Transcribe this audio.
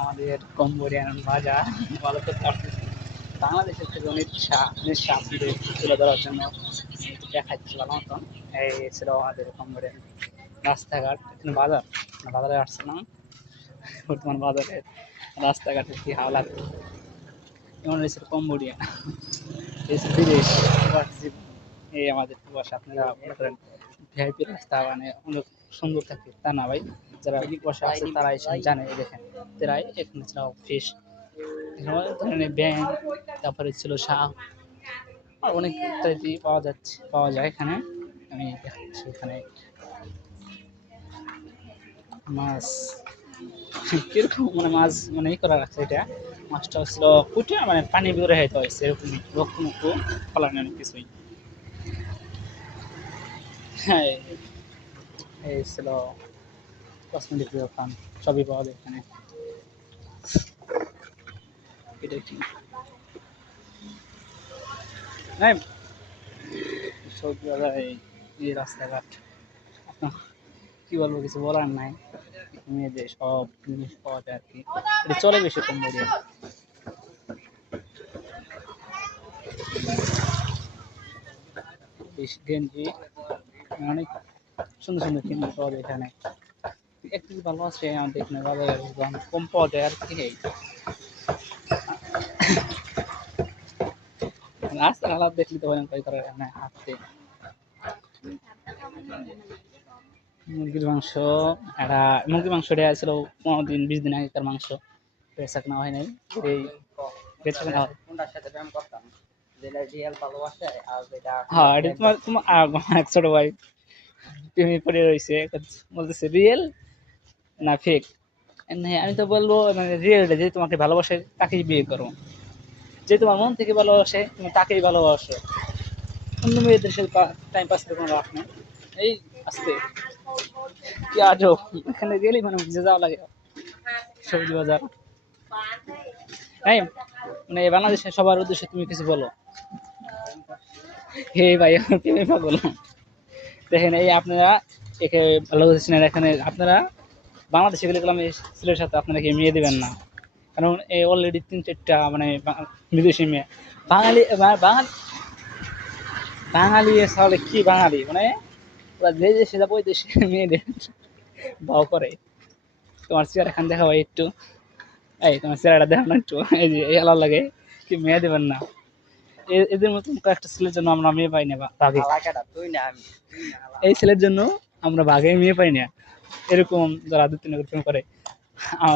আমাদের কম্বোডিয়ান ভাজা ভালো করতে পারতেছি। বাংলাদেশের থেকে অনেক জিনিসটা আপনাদের তুলে ধরার জন্য দেখাচ্ছি ভালো মতন। এই ছিল আমাদের কম্বোডিয়ান রাস্তাঘাট, এখানে বাজার, বাজারে আসছিলাম। বর্তমান বাজারের রাস্তাঘাটে কি হাওলাত, এমন রয়েছে কম্বোডিয়া, এই যে বিদেশ প্রবাসী জীবন। এই আমাদের প্রবাস, আপনারা মনে করেন ভিআইপি রাস্তা মানে অনেক সুন্দর থাকে তা না ভাই, যারা প্রবাসে আছে তারাই জানে। এই দেখেন তারাই এখানে ছিল অফিস, ধরনের ব্যাংক, তারপরে ছিল শাহ, আর অনেক ইত্যাদি পাওয়া যায় এখানে। আমি দেখাচ্ছি এখানে মাছ কিরকম, মানে মাছ মানে ই করা রাখছে, এটা মাছটা হচ্ছিল কুটে মানে পানি বেরো হইতে হয়েছে এরকমই রকম একটু ফলানো অনেক কিছুই। হ্যাঁ, এই ছিল কসমেটিক দোকান, সবই পাওয়া যায় এখানে। এটা ঠিক হ্যাঁ, সবজি বাজার, এই রাস্তাঘাট আপনার কি বলবো, কিছু বলার নাই। মেয়েদের সব জিনিস পাওয়া যায় আর কি, এটা চলে বেশি কম্বোডিয়া। গেঞ্জি অনেক সুন্দর সুন্দর জিনিস পাওয়া যায় এখানে। একটু ভালো আছে আমাদের এখানে বাজারে দাম কম পাওয়া যায় আর কি। রাস্তার হালাত দেখলে তো ভয়ঙ্কর করে এখানে হাঁটতে। মুরগির মাংস, একটা মুরগির মাংস দেওয়া ছিল 15 দিন 20 দিন আগেকার মাংস, বেচা কেনা হয় নাই। এই বেচা কেনা হ্যাঁ, এটা তোমার তোমার এক ছোট ভাই প্রেমে পড়ে রয়েছে, বলতেছে রিয়েল না ফেক। আমি তো বলবো মানে রিয়েল, যে তোমাকে ভালোবাসে তাকেই বিয়ে করো, যে তোমার মন থেকে ভালোবাসে তুমি তাকেই ভালোবাসো, অন্য মেয়েদের সাথে টাইম পাস করে কোনো লাভ নেই। এই আস্তে কি আজব, এখানে গেলেই মানে বুঝে যাওয়া লাগে সবজি বাজার। তাই মানে বাংলাদেশের সবার উদ্দেশ্যে তুমি কিছু বলো। হে ভাই, আমার প্রেমে পাগল। দেখেন এই আপনারা একে ভালো করছেন, এখানে আপনারা বাংলাদেশে গেলে গেলাম এই ছেলের সাথে আপনারা কি মেয়ে দেবেন না, কারণ এই অলরেডি 3-4টা মানে বিদেশি মেয়ে বাঙালি বাঙালি বাঙালি তাহলে কি বাঙালি মানে ওরা যে দেশে যাবো ওই দেশে মেয়েদের ভাও করে। তোমার চেহারা খান দেখা ভাই একটু, এই তোমার চেহারাটা দেখো না একটু, এই যে এই আলাদা লাগে কি মেয়ে দেবেন না। এদের মতন কয়েকটা ছেলের জন্য আমরা মেয়ে পাই না ভাগে, এই ছেলের জন্য আমরা ভাগে মেয়ে পাই না। এরকম যারা 2-3 করে